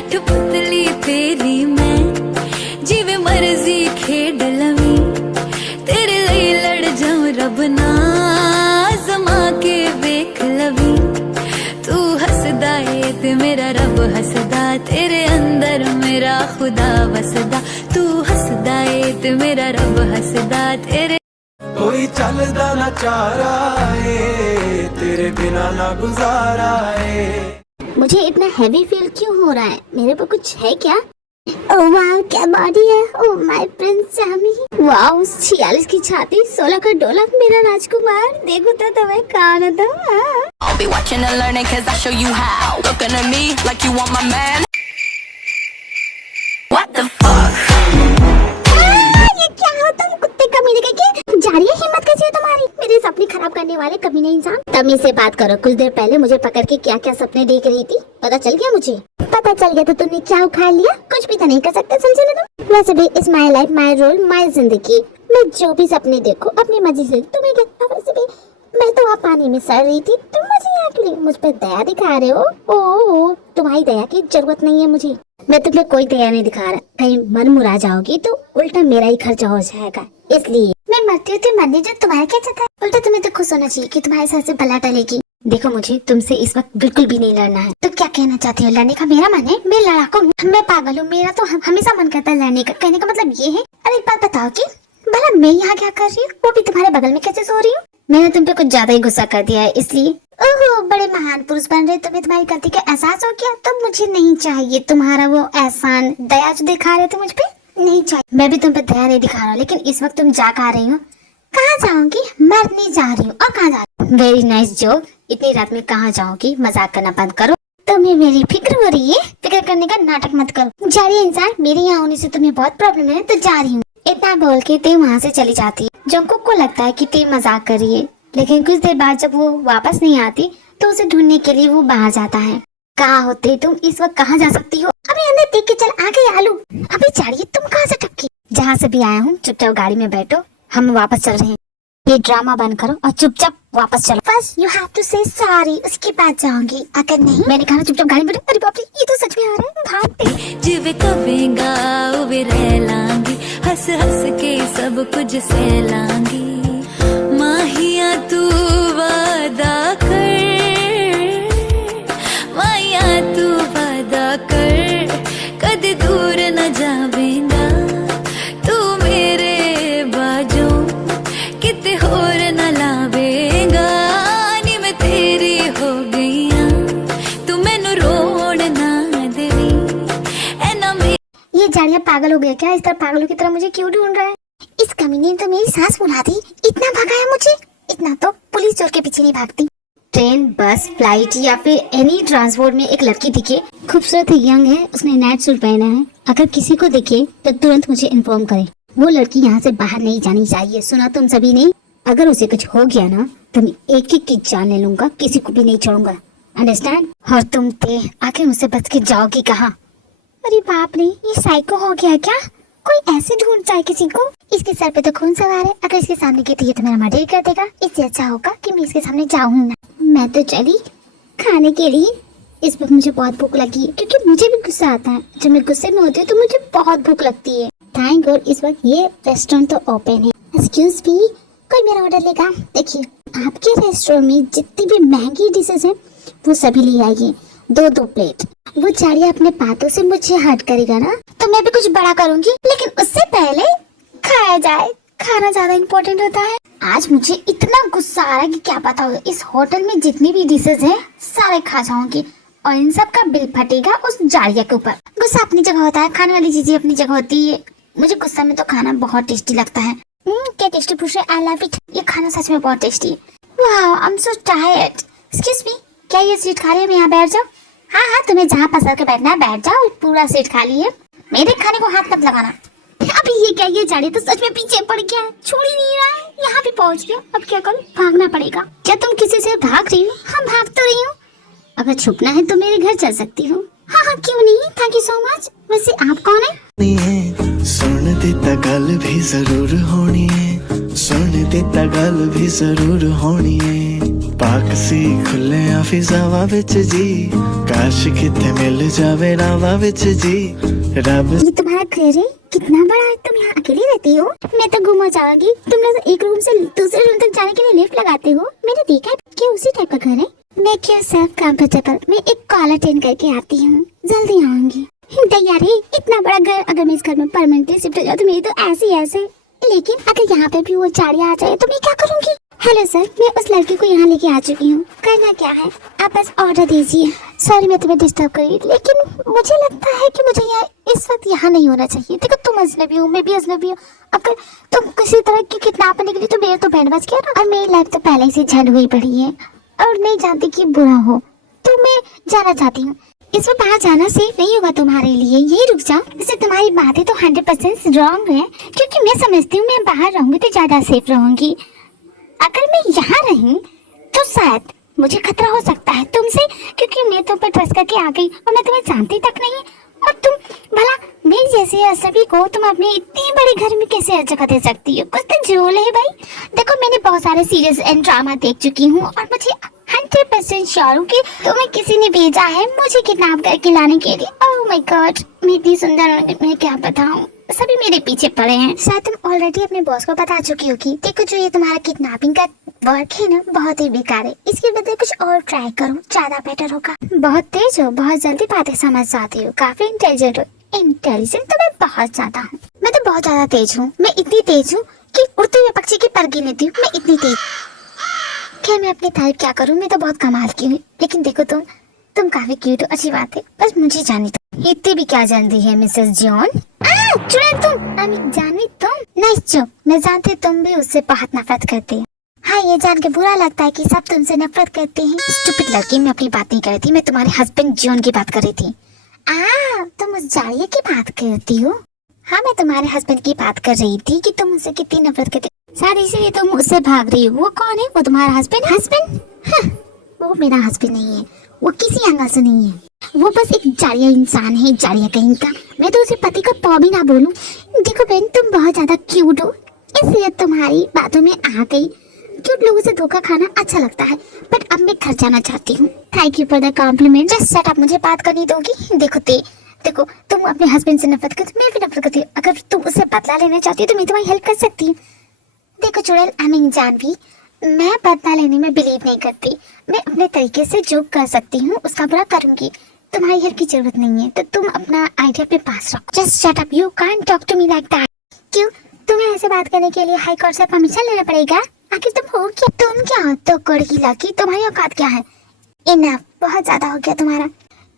कठपुतली तेरी मैं जिवे मर्जी खेड लवी तेरे लिए लड़ जाऊं रब ना आजमा के वेख लवी तू हसदा है ते मेरा रब हसदा तेरे अंदर मेरा खुदा वसदा तू हसदा है ते मेरा रब हसदा तेरे कोई चलदा ना चारा है तेरे बिना ना गुजारा है। मुझे इतना हैवी फील क्यों हो रहा है? मेरे पे कुछ है क्या? ओह वाह क्या बॉडी है! Oh my Prince Jami! वाह 46 की छाती 16 का डोला मेरा राजकुमार देखो तो तुम्हें कौन है तुम? I'll be watching and learning 'cause I show you how. Looking at me like you want my man. What the fuck? ये क्या हो तुम कुत्ते कमीने के? जारिया हिम्मत कैसी है तुम्हारी? मेरे सपने खराब करने वाले कमीने इंसान। तमीज से बात करो। कुछ देर पहले मुझे पकड़ के क्या क्या सपने देख रही थी पता चल गया मुझे? पता चल गया तो तुमने क्या उखाड़ लिया? कुछ भी तो नहीं कर सकते समझे ना तुम? वैसे भी इस my life my role my जिंदगी। मैं जो भी सपने देखो अपनी मर्जी से। तुम्हें क्या? वैसे भी मैं तो आप पानी में सड़ रही थी, तुम मुझे यहाँ के लिए मुझ पर दया दिखा रहे हो? ओह तुम्हारी दया की जरूरत नहीं है मुझे। मैं तुम्हें कोई दया नहीं दिखा रहा। कहीं मन मुरा जाओगी तो उल्टा मेरा ही खर्चा हो जाएगा, इसलिए मैं मरती हूँ तो मरने जो तुम्हारा क्या चाहता है? उल्टा तुम्हें तो खुश होना चाहिए कि तुम्हारे सर से बला टलेगी। देखो मुझे तुमसे इस वक्त बिल्कुल भी नहीं लड़ना है। तो क्या कहना चाहती हो? लड़ने का मेरा मन है? मैं लड़ाकू हूँ? मैं पागल हूँ? मेरा तो हमेशा मन करता है लड़ने का। कहने का मतलब ये है। अरे एक बात बताओ कि भला मैं यहाँ क्या कर रही हूँ? वो भी तुम्हारे बगल में कैसे सो रही हूँ? मैंने तुम पे कुछ ज्यादा ही गुस्सा कर दिया है इसलिए। ओहो बड़े महान पुरुष बन रहे, तुम्हें तुम्हारी गलती का एहसास हो गया? तो मुझे नहीं चाहिए तुम्हारा वो एहसान दया जो दिखा रहे थे मुझ पे, नहीं चाहिए। मैं भी तुम पे दया नहीं दिखा रहा हूँ, लेकिन इस वक्त तुम जा कहाँ रही हो? कहाँ जाऊंगी? मरने जा रही हूँ। और कहाँ जा रही हूँ? Very nice joke. इतनी रात में कहाँ जाओगी? मजाक करना बंद करो। तुम्हें मेरी फिक्र हो रही है? फिक्र करने का नाटक मत करो। जा रही है इंसान, मेरे यहाँ होने से तुम्हें बहुत प्रॉब्लम है तो जा रही हूँ। इतना बोल के ते वहाँ से चली जाती है। जंकुक को लगता है कि ते मजाक कर रही है, लेकिन कुछ देर बाद जब वो वापस नहीं आती तो उसे ढूंढने के लिए वो बाहर जाता है। कहाँ होते तुम? इस वक्त कहाँ जा सकती हो? अभी अंदर देख के चल, आ गई आलू। अभी जा रही है? तुम कहाँ से टपकी? जहाँ से भी आया हूँ चुपचाप गाड़ी में बैठो, हम वापस चल रहे हैं। ये ड्रामा बंद करो और चुपचाप वापस चलो। फर्स्ट यू हैव टू से सॉरी, उसके बाद जाऊंगी। अगर नहीं मैंने कहा चुपचाप गाड़ी में बैठो। अरे बाप रे ये तो सच में आ रहा है। भागते जिवे कवेगा वे रह लांगी हंस हंस के सब कुछ सह लांगी माहिया तू वादा कर माहिया तू वादा कर कद दूर न जावेगा तू मेरे बाजू किते होर न लावेगा नी मैं तेरी हो गईया तू मैनू रोण ना देवी एना में। ये जाड़िया पागल हो गया क्या? इस तरह पागलों की तरह मुझे क्यों ढूंढ रहा है? इस कमीने ने तो मेरी सांस फुला दी। इतना भगाया मुझे, इतना तो पुलिस चोर के पीछे नहीं भागती। ट्रेन बस फ्लाइट या फिर एनी ट्रांसपोर्ट में एक लड़की दिखे, खूबसूरत है, यंग है, उसने नाइट सूट पहना है, अगर किसी को दिखे तो तुरंत मुझे इन्फॉर्म करे। वो लड़की यहाँ से बाहर नहीं जानी चाहिए। सुना तुम सभी ने? अगर उसे कुछ हो गया ना तो मैं एक एक की जान ले लूंगा, किसी को भी नहीं छोड़ूंगा। अंडरस्टैंड? और तुम थे आखिर मुझसे बच के जाओगी कहाँ? अरे बाप रे ये साइको हो गया क्या? कोई ऐसे ढूंढ जाए किसी को? इसके सर पे तो खून सवार है, अगर इसके सामने गई तो ये तो मेरा मर्डर कर देगा। इससे अच्छा होगा कि मैं इसके सामने जाऊँ ना। मैं तो चली खाने के लिए। इस वक्त मुझे बहुत भूख लगी है क्योंकि मुझे भी गुस्सा आता है। जब मैं गुस्से में होती हूँ तो मुझे बहुत भूख लगती है। थैंक गॉड इस वक्त ये रेस्टोरेंट तो ओपन है। एक्सक्यूज मी, कोई मेरा ऑर्डर लेगा? देखिए आपके रेस्टोरेंट में जितनी भी महंगी डिशेज है वो सभी ले आइए, 2-2 प्लेट। वो जाड़िया अपने बातों से मुझे हर्ट करेगा ना तो मैं भी कुछ बड़ा करूंगी, लेकिन उससे पहले खाया जाए। खाना ज्यादा इम्पोर्टेंट होता है। आज मुझे इतना गुस्सा आ रहा है कि क्या बताओ। इस होटल में जितनी भी डिशेज हैं सारे खा जाऊंगी और इन सब का बिल फटेगा उस जाड़िया के ऊपर। गुस्सा अपनी जगह होता है, खाने वाली चीजें अपनी जगह होती है। मुझे गुस्सा में तो खाना बहुत टेस्टी लगता है। क्या टेस्टी पूछ रहे? I love it. ये खाना सच में बहुत टेस्टी है। वाह I am so tired. Excuse me, क्या ये सीट खाली है? मैं यहाँ बैठ जाऊँ? हाँ हाँ तुम्हें जहाँ पसंद के बैठना है बैठ जाओ, पूरा सीट खाली है। मेरे खाने को हाथ मत लगाना। अभी ये क्या? ये जाड़िया तो सच में पीछे पड़ गया, छोड़ ही नहीं रहा है। यहाँ भी पहुँच गया, अब क्या करूँ? भागना पड़ेगा। क्या तुम किसी से भाग रही हो? हाँ भाग तो रही हूँ। अगर छुपना है तो मेरे घर चल सकती हूँ। हाँ हाँ क्यों नहीं, थैंक यू सो मच। वैसे आप कौन है? सुन देता गल भी जरूर होनी है, सुन देता गल भी जरूर होनी है। पाक सी खुले फिजावा विच जी, काश किथे मिल जावे रावा विच जी। रब ये तुम्हारा घर है? कितना बड़ा है? तुम यहाँ अकेली रहती हो? मैं तो गुम हो जाऊंगी। तुम लोग एक रूम से दूसरे रूम तक जाने के लिए लिफ्ट लगाते हो। मैंने देखा है कि उसी टाइप का घर है। मैं क्यों सेल्फ कंफर्टेबल, मैं एक कॉल अटेंड करके आती हूँ, जल्दी आऊंगी। तैयार है? इतना बड़ा घर, अगर मैं इस घर में परमानेंटली शिफ्ट हो जाऊँ तो मेरी तो ऐसे। लेकिन अगर यहाँ पे भी वो चाड़िया आ जाए तो मैं क्या करूँगी? हेलो सर, मैं उस लड़की को यहाँ लेके आ चुकी हूँ। करना क्या है? आप बस ऑर्डर दीजिए। सॉरी मैं तुम्हें डिस्टर्ब करी, लेकिन मुझे लगता है कि मुझे यहाँ इस वक्त यहाँ नहीं होना चाहिए। देखो तुम अजनबी हो, मैं भी अजनबी हूँ। अगर तुम किसी तरह की किडनैप करने के लिए, तो मेरे तो बैंड बज गया ना। और मेरी लाइफ तो पहले ही से झंड हुई पड़ी है और नहीं जानती कि बुरा हो, तो मैं जाना चाहती हूँ। इस वक्त बाहर जाना सेफ नहीं होगा तुम्हारे लिए। ये रुक जाओ। वैसे तुम्हारी बातें तो 100% रॉन्ग है, क्योंकि मैं समझती हूँ मैं बाहर रहूंगी तो ज्यादा सेफ रहूंगी। अगर मैं यहाँ रही तो शायद मुझे खतरा हो सकता है तुमसे, क्योंकि मैं तुम पर ट्रस्ट करके आ गई और मैं तुम्हें जानती तक नहीं। और तुम भला मेरी जैसे अजनबी को तुम अपने इतने बड़े घर में कैसे हर जगह दे सकती हो? कुछ तो झोल है भाई। देखो मैंने बहुत सारे सीरीज एंड ड्रामा देख चुकी हूँ और मुझे 100% श्योर हूँ कि तुम्हें किसी ने भेजा है मुझे किडनैप करके लाने के लिए। ओह माय गॉड, मैं इतनी सुंदर हूँ, मैं क्या बताऊँ, सभी मेरे पीछे पड़े हैं। शायद तुम ऑलरेडी अपने बॉस को बता चुकी होगी। देखो जो ये तुम्हारा किडनैपिंग का वर्क है ना, बहुत ही बेकार है। इसके बदले कुछ और ट्राई करो, ज्यादा बेटर होगा। बहुत तेज हो, बहुत जल्दी बातें समझ जाती हो, काफी इंटेलिजेंट हो। इंटेलिजेंट तो मैं बहुत ज्यादा हूँ, मैं तो बहुत ज्यादा तेज हूँ। मैं इतनी तेज हूँ कि उड़ते हुए पक्षी की पर गिन लेती हूँ, मैं इतनी तेज। क्या मैं अपनी तारीफ क्या करूँ, मैं तो बहुत कमाल की हूँ। लेकिन देखो तुम काफी क्यूट हो, अच्छी बात है, बस मुझे जानी तो। इतनी भी क्या जानती है मिसेस जॉन? चुड़ैल तुम, जानी तुम? Nice joke. मैं जानती तुम भी उससे बहुत नफरत करती हो। हाँ, ये जान के बुरा लगता है कि सब तुमसे नफरत करते हैं। स्टूपिड लड़की, मैं अपनी बात नहीं कर रही थी, मैं तुम्हारे हस्बैंड जॉन की बात कर रही थी। तुम उस जाड़िया की बात करती हो? हाँ, मैं तुम्हारे हस्बैंड की बात कर रही थी कि तुम उससे कितनी नफरत करती हो। शायद इसीलिए तुम उससे भाग रही हो। वो कौन है? वो तुम्हारा हस्बैंड? हाँ, वो मेरा हस्बैंड नहीं है, वो किसी एंगल से नहीं है। वो बस एक जाड़िया इंसान है, जाड़िया कहीं का। मैं तो उसे पति का पौ भी ना बोलूं। देखो बहन, तुम बहुत ज्यादा क्यूट हो, इसलिए तुम्हारी बातों में आ गई। क्यूट लोगों से धोखा खाना अच्छा लगता है, बट अब मैं घर जाना चाहती हूँ। Thank you for the compliment. Just shut up, मुझे बात करनी दोगी? देखो तुम अपने हस्बैंड से नफरत करती हो, मैं भी नफरत करती हूँ। अगर तुम उससे बदला लेना चाहती हो तो मैं तुम्हारी हेल्प कर सकती हूँ। देखो चुड़ैल, आई मीन जानवी, मैं बदला लेने में बिलीव नहीं करती। मैं अपने तरीके से जो कर सकती हूँ उसका बुरा करूंगी। तुम्हारी हेल्प की जरूरत नहीं है, तो तुम अपना आइडिया अपने पास रखो। Just shut up, you can't talk to me like that. क्यों? तुम्हें ऐसे बात करने के लिए हाई कोर्ट से परमिशन लेना पड़ेगा? आखिर तुम हो क्या? तुम क्या हो? तो कोड़ की लड़की, तुम्हारी औकात क्या है? इनफ, बहुत ज्यादा हो गया तुम्हारा।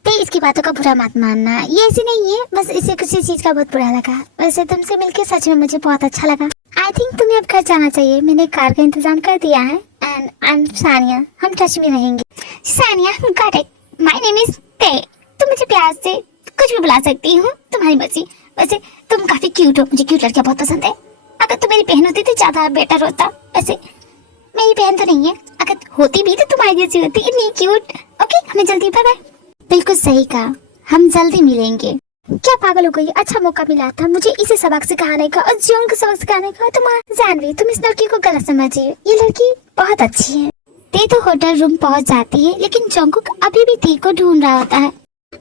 प्लीज इसकी बातों का बुरा मत मानना, ये ऐसी नहीं है, बस इसे किसी चीज का बहुत बुरा लगा। वैसे तुमसे मिलके सच में मुझे बहुत अच्छा लगा। आई थिंक तुम्हें अब घर जाना चाहिए, मैंने कार का इंतजाम कर दिया है। एंड आई एम सानिया, हम टच में रहेंगे। Sania, got it, my name is ते। तुम मुझे प्यार से कुछ भी बुला सकती हो, तुम्हारी मर्जी। वैसे तुम काफी क्यूट हो, मुझे क्यूट लड़कियां बहुत पसंद है। अगर तुम मेरी बहन होती तो ज्यादा बेटर होता। वैसे मेरी बहन तो नहीं है, अगर होती भी तो तुम्हारी जैसी होती, इतनी क्यूट। ओके, हमें जल्दी, बाय बाय। बिल्कुल सही कहा, हम जल्दी मिलेंगे। क्या पागल हो गई? अच्छा मौका मिला था मुझे इसे सबक सिखाने का और जॉन को सबक सिखाने का। जानवी, तुम इस लड़की को गलत समझिए, ये लड़की बहुत अच्छी है। ते तो होटल रूम पहुंच जाती है, लेकिन जंकुक अभी भी ते को ढूंढ रहा होता है।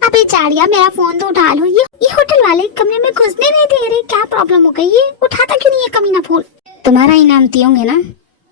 अबे चाड़िया, मेरा फोन तो उठा लो। ये होटल वाले कमरे में घुसने नहीं दे रहे, क्या प्रॉब्लम हो गई? ये उठाता क्यों नहीं है कमीना फोन? तुम्हारा ही नाम तियोंग है ना?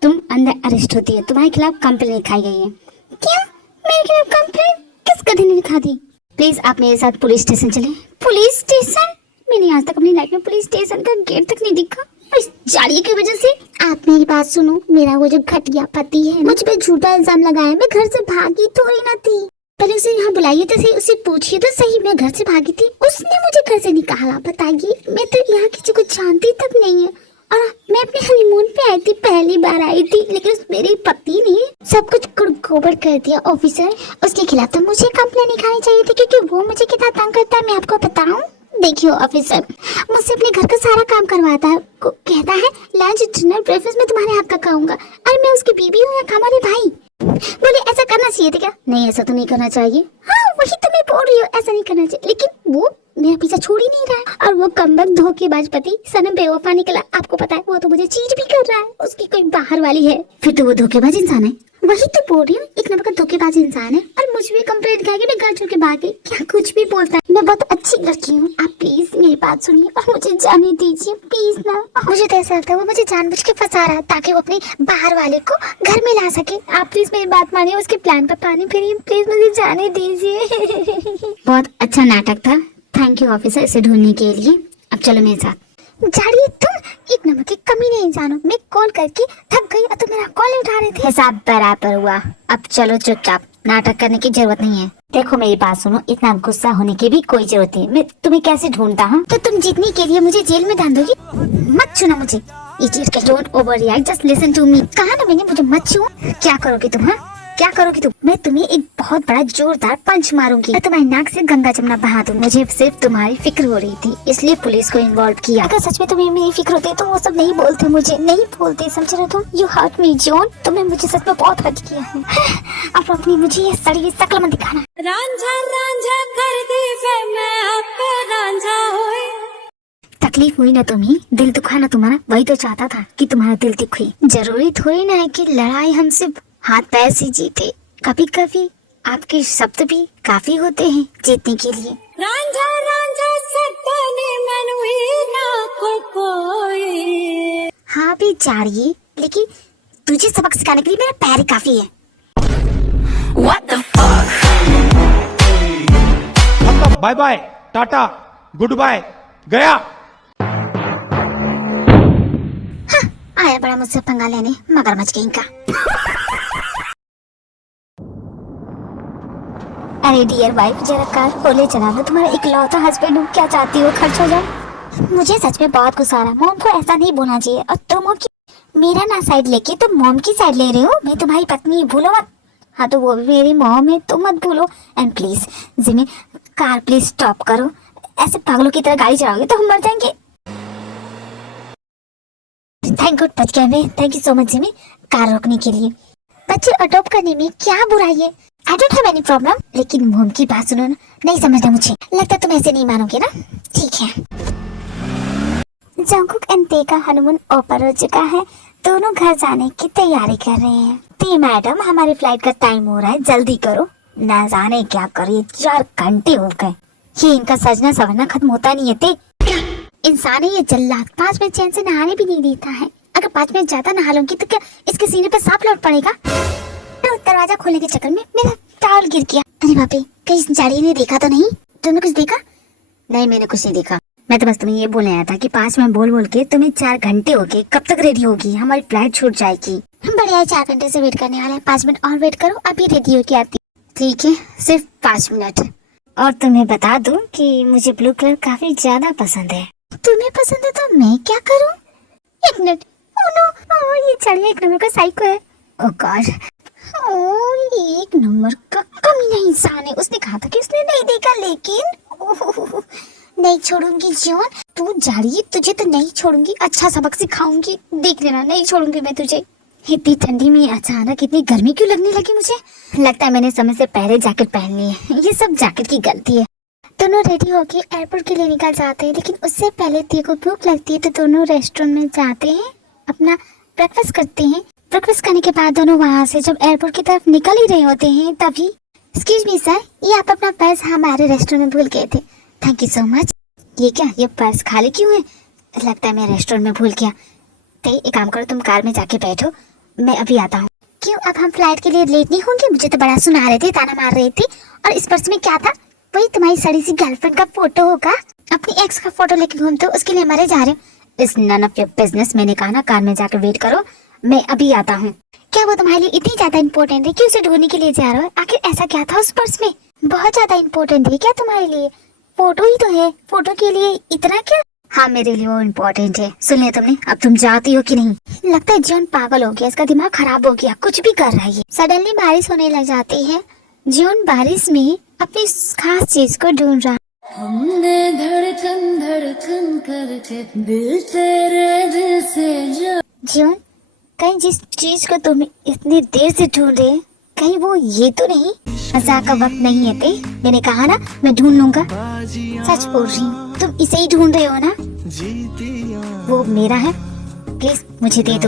तुम अंदर अरेस्ट होती है, तुम्हारे खिलाफ कंप्लेन लिखाई गई है। क्या? मेरे खिलाफ कंप्लेन? किस गधे ने लिखा दी? प्लीज आप मेरे साथ पुलिस स्टेशन चले। Police station? मैंने आज तक अपनी लाइफ में पुलिस स्टेशन का गेट तक नहीं देखा, इस जाड़िया की वजह से। आप मेरी बात सुनो, मेरा वो जो घटिया पति है मुझ पे झूठा इल्जाम लगाया। मैं घर से भागी थोड़ी ना थी। पहले उसे यहाँ बुलाइए तो सही, उससे पूछिए तो सही मैं घर से भागी थी। उसने मुझे घर से निकाला, बताइए। मैं तो यहाँ किसी को जानती तक नहीं है, और मैं अपने हनीमून पे आई थी, पहली बार आई थी। लेकिन मेरे पति ने सब कुछ गोबर कर दिया। ऑफिसर, उसके खिलाफ तो मुझे कंप्लेन लिखानी चाहिए थी, क्योंकि वो मुझे कितना तंग करता है, मैं आपको बताऊं। देखियो ऑफिसर, मुझसे अपने घर का सारा काम करवाता है, कहता है लंच डिनर ब्रेकफास्ट में तुम्हारे हाथ का खाऊंगा। अरे मैं उसकी बीबी हूँ या काम वाले भाई? बोले ऐसा करना चाहिए था क्या? नहीं, ऐसा तो नहीं करना चाहिए। हाँ, वही तो मैं बोल रही हूँ, ऐसा नहीं करना चाहिए। लेकिन वो मेरा पीछा छोड़ ही नहीं रहा है। और वो कमबख्त धोखेबाज पति सनम बेवफा निकला। आपको पता है वो तो मुझे चीट भी कर रहा है, उसकी कोई बाहर वाली है। फिर तो वो धोखेबाज इंसान है। वही तो बोल रही हूँ, एक नंबर का धोखेबाज इंसान है। और मुझ भी कंप्लेंट खाएगी, मैं घर छोड़ के भाग गई। क्या कुछ भी बोलता है। मैं बहुत अच्छी लड़की हूँ, आप प्लीज मेरी बात सुनिए और मुझे जाने दीजिए प्लीज ना। मुझे तो ऐसा लगता है वो मुझे जानबूझ के फंसा रहा है ताकि वो अपने बाहर वाले को घर में ला सके। आप प्लीज मेरी बात मानिए, उसके प्लान पर पानी फेरिए, प्लीज मुझे जाने दीजिए। बहुत अच्छा नाटक था, थैंक यू ऑफिसर इसे ढूंढने के लिए। अब चलो मेरे साथ। जाड़िए तुम एक नंबर की कमीने इंसान हो। मैं कॉल करके थक गई और तुम मेरा कॉल उठा रहे थे। हिसाब बराबर हुआ। अब चलो चुपचाप, नाटक करने की जरूरत नहीं है। देखो मेरी बात सुनो, इतना गुस्सा होने की भी कोई जरूरत नहीं। मैं तुम्हें कैसे ढूंढता हूँ? तो तुम जीतने के लिए मुझे जेल में डाल दोगी? मत छूना मुझे। Idiot, don't overreact, just listen to me. कहा ना मैंने, मुझे मत छू। क्या करोगी तुम? हाँ क्या करोगी तुम? मैं तुम्हें एक बहुत बड़ा जोरदार पंच मारूंगी। मैं तुम्हारी नाक से गंगा जमुना बहा दूंगी। मुझे सिर्फ तुम्हारी फिक्र हो रही थी, इसलिए पुलिस को इन्वॉल्व किया। अगर सच में तुम्हें मेरी फिक्र होती तो वो सब नहीं बोलते, मुझे नहीं बोलते, समझ रहे तुम? यू हर्ट मी जॉन, तुमने मुझे सच में बहुत हर्ट किया है। अब अपनी मुझे ये सड़ी शक्ल मत दिखाना। रांझा रांझा कर दी वे मैं अब रांझा होए। तकलीफ हुई ना तुम्हें, दिल दुखा ना तुम्हारा, वही तो चाहता था कि तुम्हारा दिल दुखे। जरूरी थोड़ी ना है कि लड़ाई हम सिर्फ हाथ पैर से जीते, कभी कभी आपके शब्द भी काफी होते हैं जीतने के लिए। रांझा रांझा सपने मन हुई ना कोई। हाँ भी जाड़िए, लेकिन तुझे सबक सिखाने के लिए मेरा पैर ही काफी है। What the fuck? Bye bye, tata, goodbye, गया। हाँ, आया बड़ा मुझसे पंगा लेने, मगरमच्छ कहीं का। अरे डियर वाइफ, जरा कार खोले चला लो, तुम्हारा इकलौता हस्बैंड हूँ, क्या चाहती हो खर्च हो जाए? मुझे सच में बहुत गुस्सा आ रहा है। मॉम को ऐसा नहीं बोलना चाहिए। और तुम हो कि मेरा ना साइड लेके तुम मॉम की साइड ले रहे हो। मैं तुम्हारी पत्नी, भूलो मत। हाँ तो वो भी मेरी मॉम है, तुम मत भूलो। And please Jimmy, car please stop करो। ऐसे पागलों की तरह गाड़ी चलाओगे तो हम मर जाएंगे। थैंक गॉड बच गया मैं। Thank you so much Jimmy, car रोकने के लिए। बच्चे अडॉप्ट करने में क्या बुराई है? I don't have any problem. लेकिन मॉम की बात सुनो ना, नहीं समझना मुझे। लगता है तुम ऐसे नहीं मानोगे ना, ठीक है। जंगकुक एंड ते का हनीमून ओवर हो चुका है, दोनों घर जाने की तैयारी कर रहे हैं। ते मैडम, हमारी फ्लाइट का टाइम हो रहा है, जल्दी करो। ना जाने क्या करो, ये 4 घंटे हो गए। ये इनका सजना सवरना खत्म होता नहीं है। ते इंसान है ये जल्लाद, 5 मिनट चैन से नहाने भी नहीं देता है। अगर 5 मिनट ज्यादा नहा लूंगी तो क्या इसके सीने पे सांप लौट पड़ेगा? दरवाजा खोलने के चक्कर में मेरा टॉवल गिर गया। अरे बाप रे, कहीं जाड़ी ने देखा तो नहीं? तुमने कुछ देखा? नहीं, मैंने कुछ नहीं देखा। मैं तो बस तुम्हें ये बोलने आया था कि 5 मिनट बोल बोल के तुम्हें 4 घंटे हो गए। कब तक रेडी होगी? हमारी फ्लाइट छूट जाएगी। हम बढ़िया 4 घंटे से वेट करने वाले हैं। 5 मिनट और वेट करो, अभी रेडी होके आती। ठीक है, सिर्फ 5 मिनट। और तुम्हें बता दूं कि मुझे ब्लू कलर काफी ज्यादा पसंद है। तुम्हें पसंद है तो मैं क्या करूं? 1 मिनट। ओह नो, ये चढ़िया एक नंबर का साइको है। ओह गॉड, एक नंबर का कमीना इंसान है। उसने कहा था कि उसने नहीं देखा, लेकिन नहीं छोड़ूंगी जॉन। तू जाड़िए, तुझे तो नहीं छोड़ूंगी। अच्छा सबक सिखाऊंगी, देख लेना, नहीं छोड़ूंगी मैं तुझे। इतनी ठंडी में अचानक इतनी गर्मी क्यों लगने लगी मुझे? लगता है मैंने समय से पहले जैकेट पहन ली है। ये सब जैकेट की गलती है। दोनों रेडी होके एयरपोर्ट के लिए निकल जाते हैं, लेकिन उससे पहले ती को भूख लगती है तो दोनों रेस्टोरेंट में जाते हैं, अपना ब्रेकफास्ट करते हैं। ब्रेकफास्ट करने के बाद दोनों वहाँ से जब एयरपोर्ट की तरफ निकल ही रहे होते हैं, तभी एक्सक्यूज मी सर, ये आप अपना पर्स हमारे रेस्टोरेंट में भूल गए थे। Thank you so much. ये क्या, ये पर्स खाली क्यों है? लगता है मैं रेस्टोरेंट में भूल गया। तो एक काम करो, तुम कार में जाके बैठो, मैं अभी आता हूँ। क्यों, अब हम फ्लाइट के लिए लेट नहीं होंगे? मुझे तो बड़ा सुना रहे थे, ताना मार रहे थे। और इस पर्स में क्या था? वही तुम्हारी सड़ी सी गर्लफ्रेंड का फोटो होगा। अपनी एक्स का फोटो लेके घूमते हो, उसके लिए मरे जा रहे हो। It's none of your business. मैंने कहा ना, कार में जाकर वेट करो, मैं अभी आता हूँ। क्या वो तुम्हारे लिए इतनी ज्यादा इम्पोर्टेंट है कि उसे ढूंढने के लिए जा रहे हो? आखिर ऐसा क्या था उस पर्स में? बहुत ज्यादा इम्पोर्टेंट है क्या तुम्हारे लिए? फोटो ही तो है, फोटो के लिए इतना क्या? हाँ, मेरे लिए वो इम्पोर्टेंट है। सुन लिया तुमने? अब तुम जाती हो कि नहीं? लगता है जॉन पागल हो गया, इसका दिमाग खराब हो गया, कुछ भी कर रहा है। सडनली बारिश होने लग जाती है। जॉन बारिश में अपनी खास चीज को ढूंढ रहा। हमने धड़कन धड़कन करके दिल तेरे दिल से जो। जॉन, कहीं जिस चीज को तुम इतनी देर से ढूंढ रहे, कहीं वो ये तो नहीं मजाक का वक्त नहीं है ते? मैंने कहा ना मैं ढूंढ लूंगा। सच बोल रही हूँ, तुम इसे ही ढूंढ रहे हो ना? वो मेरा है, प्लीज मुझे दे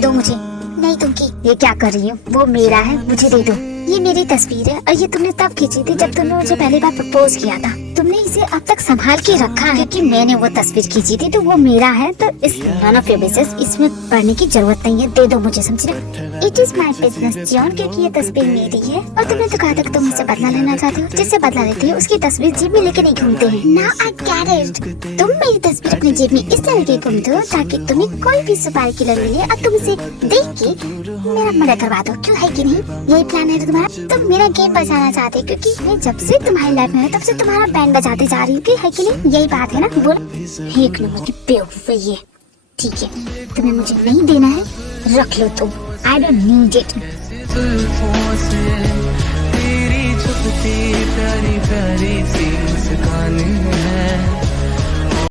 दो मुझे। नहीं तुम की ये क्या कर रही हो? वो मेरा है, मुझे दे दो। ये मेरी तस्वीर है और ये तुमने तब खींची थी जब तुमने मुझे पहली बार प्रपोज किया था। तुमने इसे अब तक संभाल के रखा है क्योंकि मैंने वो तस्वीर खींची थी, तो वो मेरा है। तो इस नन ऑफ योर बिजनेस, इसमें पढ़ने की जरूरत नहीं है, दे दो मुझे, समझ रहे? It is my business John, क्योंकि ये तस्वीर मेरी है। और तुमने तो कहा था कि तुम मुझसे बदला लेना चाहते हो, जिससे बदला लेते हो उसकी तस्वीर जेब में लेके नहीं घूमते हैं। Now I get it. तुम मेरी तस्वीर अपनी जेब में इस तरह के घूमते हो ताकि तुम्हें कोई भी सुपारी किलर मिले और तुम इसे देख के मेरा मर्डर करवा दो, क्यों है कि नहीं? यही प्लान है तुम्हारा? तुम मेरा गेम बजाना चाहते हो क्योंकि मैं जब से तुम्हारी लाइफ में तब से तुम्हारा बैंड बजाते जा रही हूँ, है कि नहीं? यही बात है ना? बोल। एक नंबर की बेवकूफ है ये। ठीक है, तुम्हें मुझे नहीं देना है, रख लो तुम। I don't need it. तेरी छुपती प्यारी प्यारी सी मुस्कान